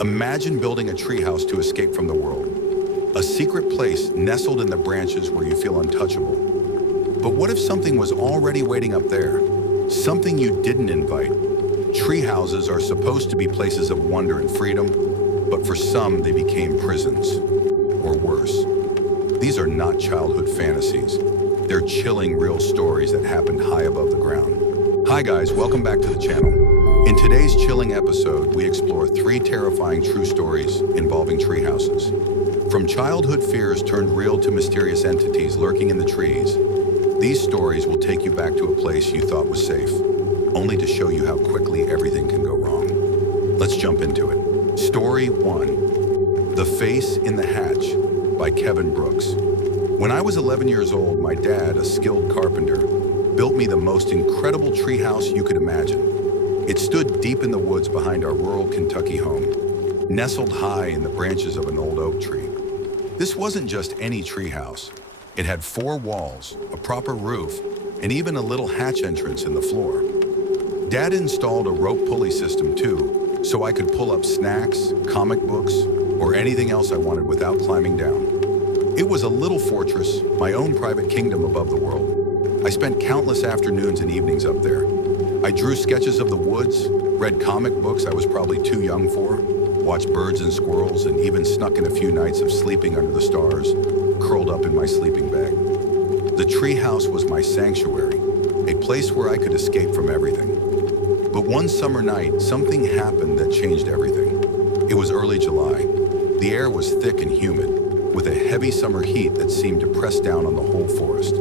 Imagine building a treehouse to escape from the world. A secret place nestled in the branches where you feel untouchable. But what if something was already waiting up there? Something you didn't invite. Treehouses are supposed to be places of wonder and freedom, but for some they became prisons. Or worse. These are not childhood fantasies. They're chilling real stories that happened high above the ground. Hi guys, welcome back to the channel. In today's chilling episode, we explore 3 terrifying true stories involving treehouses. From childhood fears turned real to mysterious entities lurking in the trees, these stories will take you back to a place you thought was safe, only to show you how quickly everything can go wrong. Let's jump into it. Story 1. The Face in the Hatch by Kevin Brooks. When I was 11 years old, my dad, a skilled carpenter, built me the most incredible treehouse you could imagine. It stood deep in the woods behind our rural Kentucky home, nestled high in the branches of an old oak tree. This wasn't just any treehouse. It had 4 walls, a proper roof, and even a little hatch entrance in the floor. Dad installed a rope pulley system too, so I could pull up snacks, comic books, or anything else I wanted without climbing down. It was a little fortress, my own private kingdom above the world. I spent countless afternoons and evenings up there. I drew sketches of the woods, read comic books I was probably too young for, watched birds and squirrels, and even snuck in a few nights of sleeping under the stars, curled up in my sleeping bag. The treehouse was my sanctuary, a place where I could escape from everything. But one summer night, something happened that changed everything. It was early July. The air was thick and humid, with a heavy summer heat that seemed to press down on the whole forest.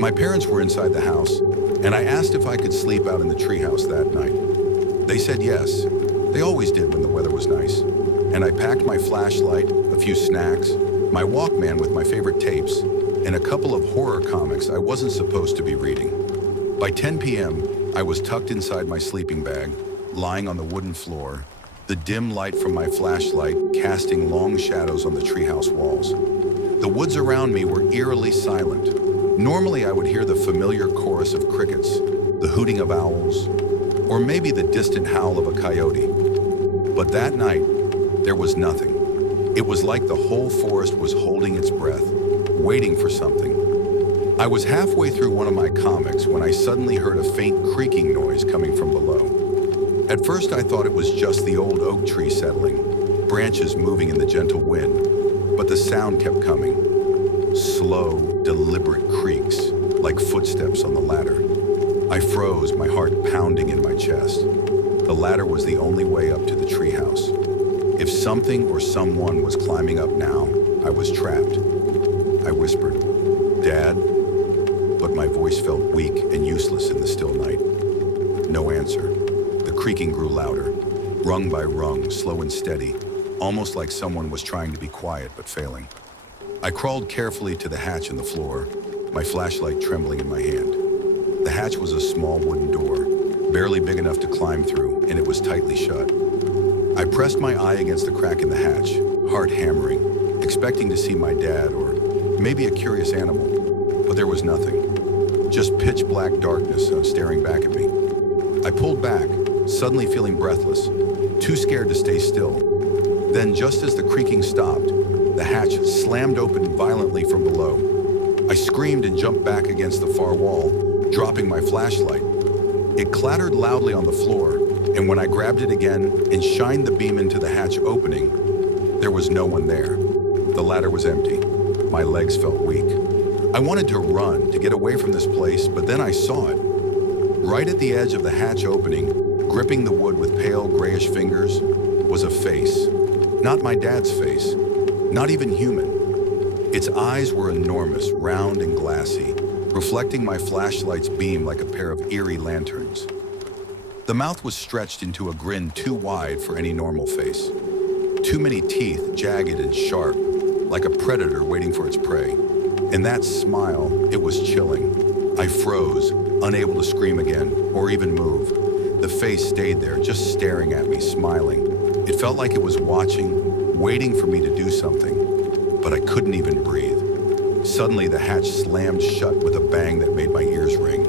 My parents were inside the house, and I asked if I could sleep out in the treehouse that night. They said yes. They always did when the weather was nice. And I packed my flashlight, a few snacks, my Walkman with my favorite tapes, and a couple of horror comics I wasn't supposed to be reading. By 10 p.m., I was tucked inside my sleeping bag, lying on the wooden floor, the dim light from my flashlight casting long shadows on the treehouse walls. The woods around me were eerily silent. Normally, I would hear the familiar chorus of crickets, the hooting of owls, or maybe the distant howl of a coyote. But that night, there was nothing. It was like the whole forest was holding its breath, waiting for something. I was halfway through one of my comics when I suddenly heard a faint creaking noise coming from below. At first, I thought it was just the old oak tree settling, branches moving in the gentle wind, but the sound kept coming. Slow, deliberate creaks, like footsteps on the ladder. I froze, my heart pounding in my chest. The ladder was the only way up to the treehouse. If something or someone was climbing up now, I was trapped. I whispered, "Dad?" But my voice felt weak and useless in the still night. No answer. The creaking grew louder, rung by rung, slow and steady, almost like someone was trying to be quiet but failing. I crawled carefully to the hatch in the floor, my flashlight trembling in my hand. The hatch was a small wooden door, barely big enough to climb through, and it was tightly shut. I pressed my eye against the crack in the hatch, heart hammering, expecting to see my dad or maybe a curious animal, but there was nothing. Just pitch black darkness staring back at me. I pulled back, suddenly feeling breathless, too scared to stay still. Then, just as the creaking stopped, the hatch slammed open violently from below. I screamed and jumped back against the far wall, dropping my flashlight. It clattered loudly on the floor, and when I grabbed it again and shined the beam into the hatch opening, there was no one there. The ladder was empty. My legs felt weak. I wanted to run, to get away from this place, but then I saw it. Right at the edge of the hatch opening, gripping the wood with pale grayish fingers, was a face. Not my dad's face. Not even human. Its eyes were enormous, round and glassy, reflecting my flashlight's beam like a pair of eerie lanterns. The mouth was stretched into a grin too wide for any normal face. Too many teeth, jagged and sharp, like a predator waiting for its prey. And that smile, it was chilling. I froze, unable to scream again, or even move. The face stayed there, just staring at me, smiling. It felt like it was watching, waiting for me to do something, but I couldn't even breathe. Suddenly, the hatch slammed shut with a bang that made my ears ring.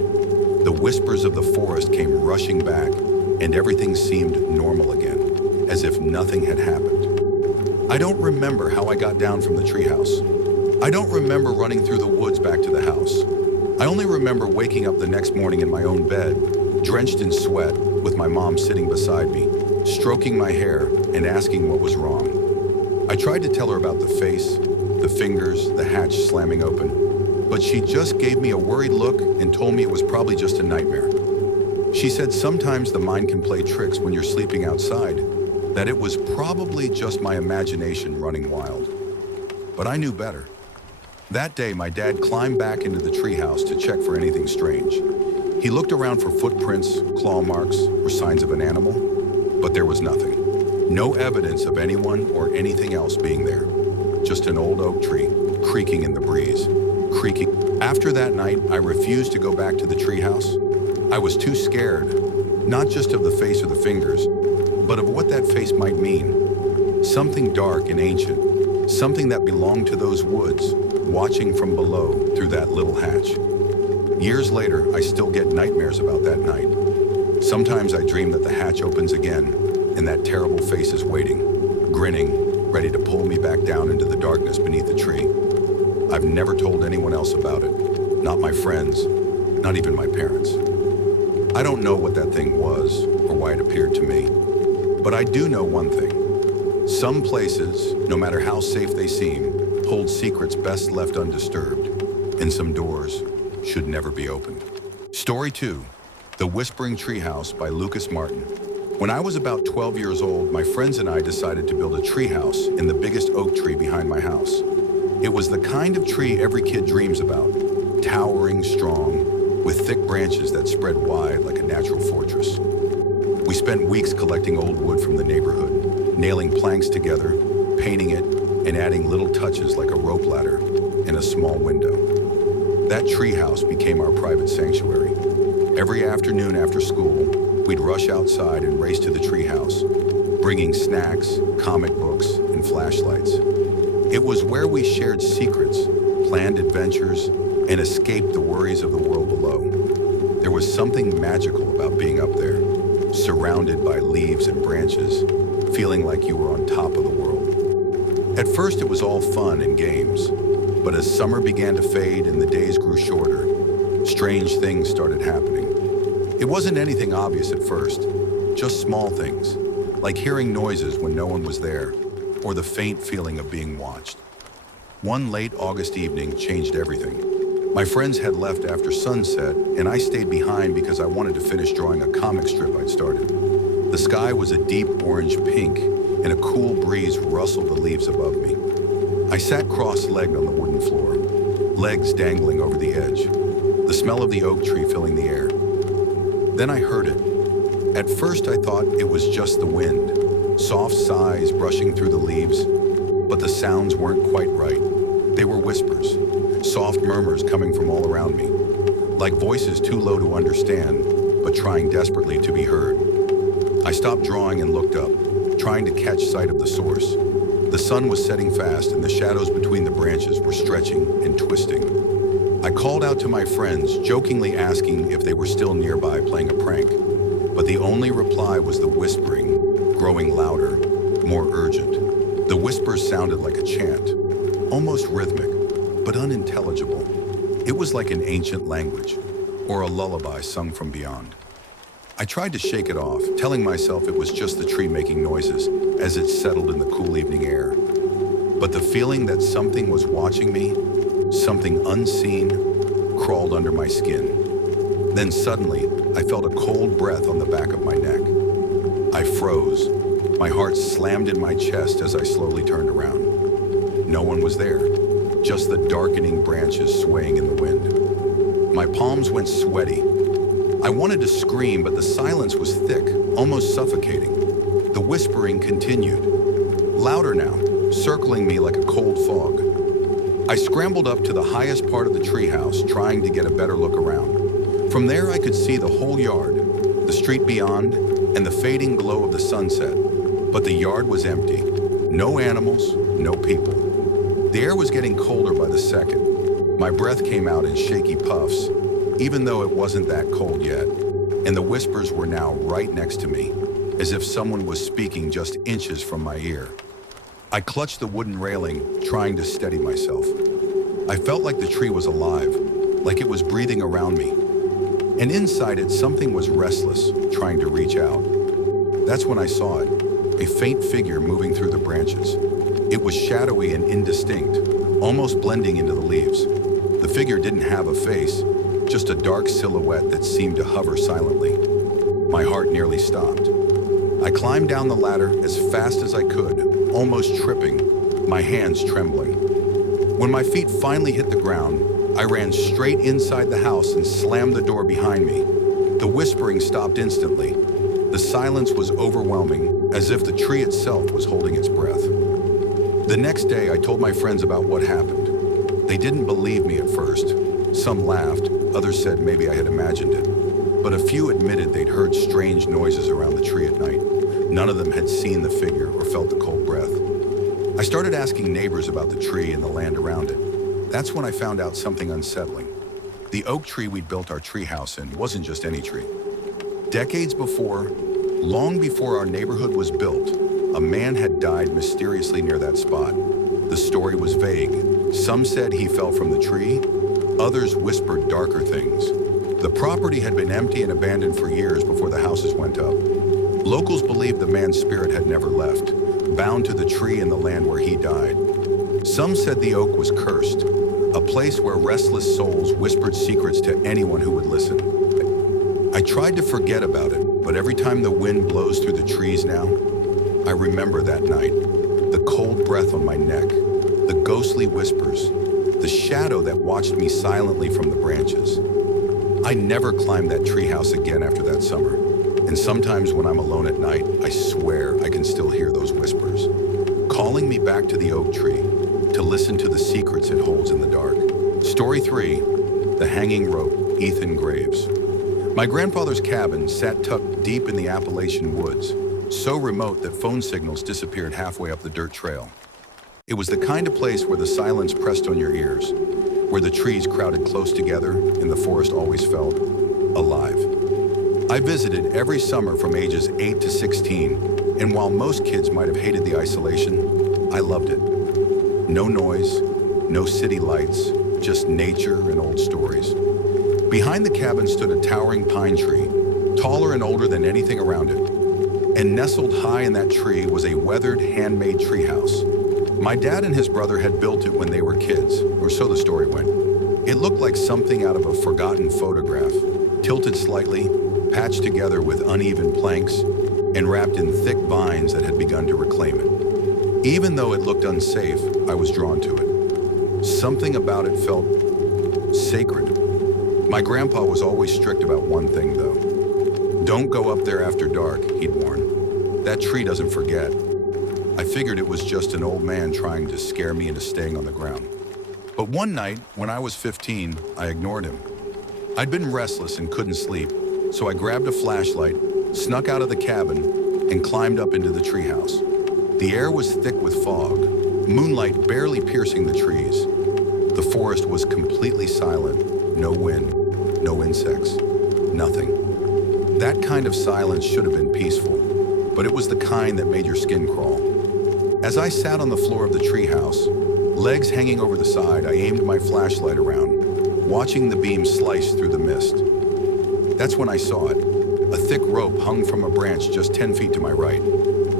The whispers of the forest came rushing back, and everything seemed normal again. as if nothing had happened. I don't remember how I got down from the treehouse. I don't remember running through the woods back to the house. I only remember waking up the next morning in my own bed, drenched in sweat, with my mom sitting beside me, stroking my hair and asking what was wrong. I tried to tell her about the face, the fingers, the hatch slamming open, but she just gave me a worried look and told me it was probably just a nightmare. She said sometimes the mind can play tricks when you're sleeping outside, that it was probably just my imagination running wild. But I knew better. That day, my dad climbed back into the treehouse to check for anything strange. He looked around for footprints, claw marks, or signs of an animal, but there was nothing. No evidence of anyone or anything else being there. Just an old oak tree, creaking in the breeze. Creaking. After that night, I refused to go back to the treehouse. I was too scared, not just of the face or the fingers, but of what that face might mean. Something dark and ancient, something that belonged to those woods, watching from below through that little hatch. Years later, I still get nightmares about that night. Sometimes I dream that the hatch opens again, and that terrible face is waiting, grinning, ready to pull me back down into the darkness beneath the tree. I've never told anyone else about it, not my friends, not even my parents. I don't know what that thing was or why it appeared to me, but I do know one thing. Some places, no matter how safe they seem, hold secrets best left undisturbed, and some doors should never be opened. Story 2, The Whispering Treehouse by Lucas Martin. When I was about 12 years old, my friends and I decided to build a treehouse in the biggest oak tree behind my house. It was the kind of tree every kid dreams about, towering strong, with thick branches that spread wide like a natural fortress. We spent weeks collecting old wood from the neighborhood, nailing planks together, painting it, and adding little touches like a rope ladder and a small window. That treehouse became our private sanctuary. Every afternoon after school, we'd rush outside and race to the treehouse, bringing snacks, comic books, and flashlights. It was where we shared secrets, planned adventures, and escaped the worries of the world below. There was something magical about being up there, surrounded by leaves and branches, feeling like you were on top of the world. At first, it was all fun and games, but as summer began to fade and the days grew shorter, strange things started happening. It wasn't anything obvious at first, just small things, like hearing noises when no one was there, or the faint feeling of being watched. One late August evening changed everything. My friends had left after sunset, and I stayed behind because I wanted to finish drawing a comic strip I'd started. The sky was a deep orange pink, and a cool breeze rustled the leaves above me. I sat cross-legged on the wooden floor, legs dangling over the edge, the smell of the oak tree filling the air. Then I heard it. At first, I thought it was just the wind, soft sighs brushing through the leaves, but the sounds weren't quite right. They were whispers, soft murmurs coming from all around me, like voices too low to understand, but trying desperately to be heard. I stopped drawing and looked up, trying to catch sight of the source. The sun was setting fast, and the shadows between the branches were stretching and twisting. I called out to my friends, jokingly asking if they were still nearby playing a prank, but the only reply was the whispering, growing louder, more urgent. The whispers sounded like a chant, almost rhythmic, but unintelligible. It was like an ancient language, or a lullaby sung from beyond. I tried to shake it off, telling myself it was just the tree making noises as it settled in the cool evening air. But the feeling that something was watching me, something unseen, crawled under my skin. Then suddenly, I felt a cold breath on the back of my neck. I froze. My heart slammed in my chest as I slowly turned around. No one was there, just the darkening branches swaying in the wind. My palms went sweaty. I wanted to scream, but the silence was thick, almost suffocating. The whispering continued, louder now, circling me like a cold fog. I scrambled up to the highest part of the treehouse, trying to get a better look around. From there, I could see the whole yard, the street beyond, and the fading glow of the sunset. But the yard was empty. No animals, no people. The air was getting colder by the second. My breath came out in shaky puffs, even though it wasn't that cold yet, and the whispers were now right next to me. as if someone was speaking just inches from my ear. I clutched the wooden railing, trying to steady myself. I felt like the tree was alive, like it was breathing around me. And inside it, something was restless, trying to reach out. That's when I saw it, a faint figure moving through the branches. It was shadowy and indistinct, almost blending into the leaves. The figure didn't have a face, just a dark silhouette that seemed to hover silently. My heart nearly stopped. I climbed down the ladder as fast as I could, almost tripping, my hands trembling. When my feet finally hit the ground, I ran straight inside the house and slammed the door behind me. The whispering stopped instantly. The silence was overwhelming, as if the tree itself was holding its breath. The next day, I told my friends about what happened. They didn't believe me at first. Some laughed, others said maybe I had imagined it. But a few admitted they'd heard strange noises around the tree at night. None of them had seen the figure or felt the cold breath. I started asking neighbors about the tree and the land around it. That's when I found out something unsettling. The oak tree we'd built our treehouse in wasn't just any tree. Decades before, long before our neighborhood was built, a man had died mysteriously near that spot. The story was vague. Some said he fell from the tree, others whispered darker things. The property had been empty and abandoned for years before the houses went up. Locals believed the man's spirit had never left, bound to the tree and the land where he died. Some said the oak was cursed, a place where restless souls whispered secrets to anyone who would listen. I tried to forget about it, but every time the wind blows through the trees now, I remember that night, the cold breath on my neck, the ghostly whispers, the shadow that watched me silently from the branches. I never climbed that treehouse again after that summer, and sometimes when I'm alone at night, I swear I can still hear those whispers, calling me back to the oak tree to listen to the secrets it holds in the dark. Story 3, The Hanging Rope, Ethan Graves. My grandfather's cabin sat tucked deep in the Appalachian woods, so remote that phone signals disappeared halfway up the dirt trail. It was the kind of place where the silence pressed on your ears, where the trees crowded close together and the forest always felt alive. I visited every summer from ages 8 to 16, and while most kids might have hated the isolation, I loved it. No noise, no city lights, just nature and old stories. Behind the cabin stood a towering pine tree, taller and older than anything around it. And nestled high in that tree was a weathered, handmade treehouse. My dad and his brother had built it when they were kids, or so the story went. It looked like something out of a forgotten photograph, tilted slightly, patched together with uneven planks, and wrapped in thick vines that had begun to reclaim it. Even though it looked unsafe, I was drawn to it. Something about it felt sacred. My grandpa was always strict about one thing, though. Don't go up there after dark, he'd warn. That tree doesn't forget. I figured it was just an old man trying to scare me into staying on the ground. But one night, when I was 15, I ignored him. I'd been restless and couldn't sleep, so I grabbed a flashlight, snuck out of the cabin, and climbed up into the treehouse. The air was thick with fog, moonlight barely piercing the trees. The forest was completely silent, no wind, no insects, nothing. That kind of silence should have been peaceful, but it was the kind that made your skin crawl. As I sat on the floor of the treehouse, legs hanging over the side, I aimed my flashlight around, watching the beam slice through the mist. That's when I saw it. A thick rope hung from a branch just 10 feet to my right.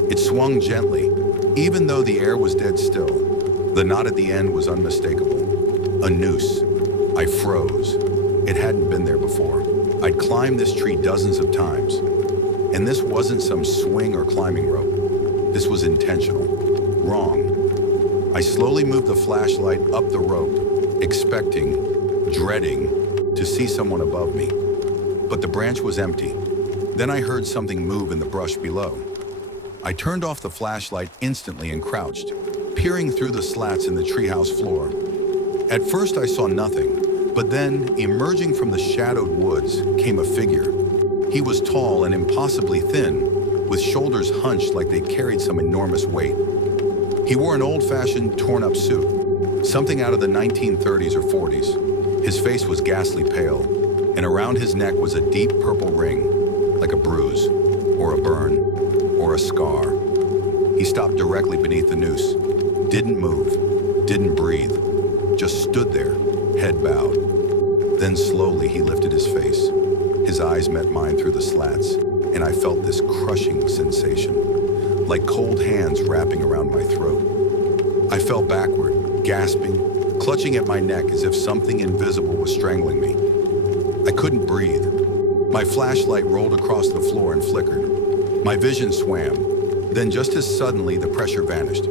It swung gently, even though the air was dead still. The knot at the end was unmistakable. A noose. I froze. It hadn't been there before. I'd climbed this tree dozens of times, and this wasn't some swing or climbing rope. This was intentional. Wrong. I slowly moved the flashlight up the rope, expecting, dreading, to see someone above me. But the branch was empty. Then I heard something move in the brush below. I turned off the flashlight instantly and crouched, peering through the slats in the treehouse floor. At first I saw nothing, but then, emerging from the shadowed woods, came a figure. He was tall and impossibly thin, with shoulders hunched like they carried some enormous weight. He wore an old-fashioned, torn-up suit, something out of the 1930s or 40s. His face was ghastly pale, and around his neck was a deep purple ring, like a bruise or a burn. or a scar. He stopped directly beneath the noose, didn't move, didn't breathe, just stood there, head bowed. Then slowly he lifted his face. His eyes met mine through the slats, and I felt this crushing sensation, like cold hands wrapping around my throat. I fell backward, gasping, clutching at my neck as if something invisible was strangling me. I couldn't breathe. My flashlight rolled across the floor and flickered. My vision swam. Then just as suddenly, the pressure vanished.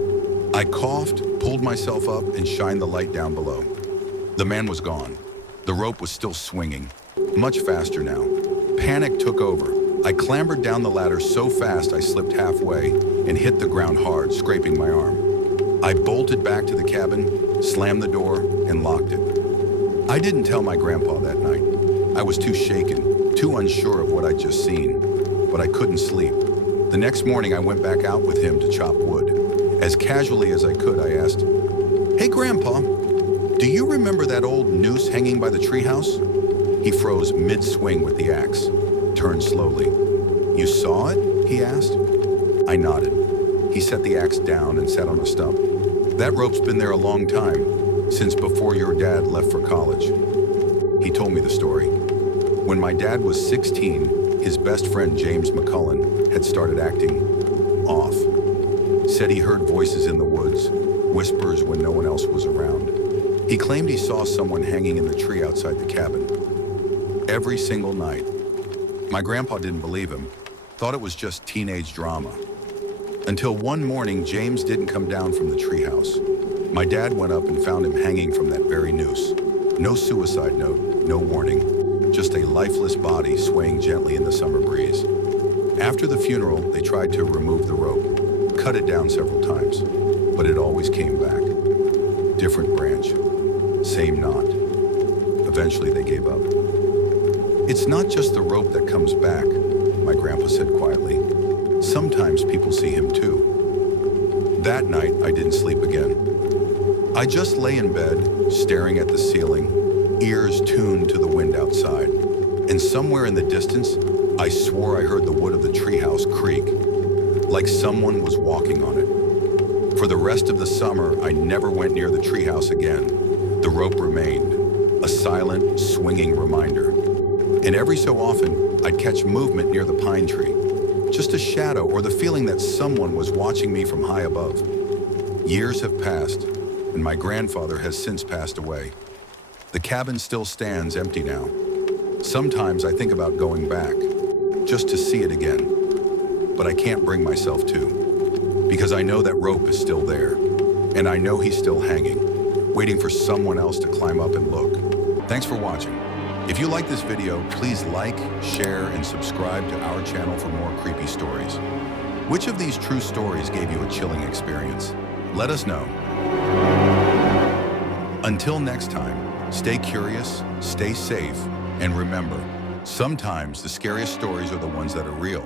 I coughed, pulled myself up, and shined the light down below. The man was gone. The rope was still swinging, much faster now. Panic took over. I clambered down the ladder so fast I slipped halfway and hit the ground hard, scraping my arm. I bolted back to the cabin, slammed the door, and locked it. I didn't tell my grandpa that night. I was too shaken, too unsure of what I'd just seen, but I couldn't sleep. The next morning, I went back out with him to chop wood. As casually as I could, I asked, "Hey, Grandpa, do you remember that old noose hanging by the treehouse?" He froze mid-swing with the axe, turned slowly. "You saw it?" he asked. I nodded. He set the axe down and sat on a stump. "That rope's been there a long time, since before your dad left for college." He told me the story. When my dad was 16, his best friend James McCullen had started acting off. Said he heard voices in the woods, whispers when no one else was around. He claimed he saw someone hanging in the tree outside the cabin. Every single night. My grandpa didn't believe him, thought it was just teenage drama. Until one morning, James didn't come down from the treehouse. My dad went up and found him hanging from that very noose. No suicide note, no warning, just a lifeless body swaying gently in the summer breeze. After the funeral, they tried to remove the rope, cut it down several times, but it always came back. Different branch, same knot. Eventually they gave up. "It's not just the rope that comes back," my grandpa said quietly. "Sometimes people see him too." That night, I didn't sleep again. I just lay in bed, staring at the ceiling, ears tuned to the wind outside. And somewhere in the distance, I swore I heard the wood of the treehouse creak, like someone was walking on it. For the rest of the summer, I never went near the treehouse again. The rope remained, a silent, swinging reminder. And every so often, I'd catch movement near the pine tree, just a shadow or the feeling that someone was watching me from high above. Years have passed, and my grandfather has since passed away. The cabin still stands empty now. Sometimes I think about going back, just to see it again. But I can't bring myself to, because I know that rope is still there, and I know he's still hanging, waiting for someone else to climb up and look. Thanks for watching. If you like this video, please like, share, and subscribe to our channel for more creepy stories. Which of these true stories gave you a chilling experience? Let us know. Until next time, stay curious, stay safe, and remember, sometimes the scariest stories are the ones that are real.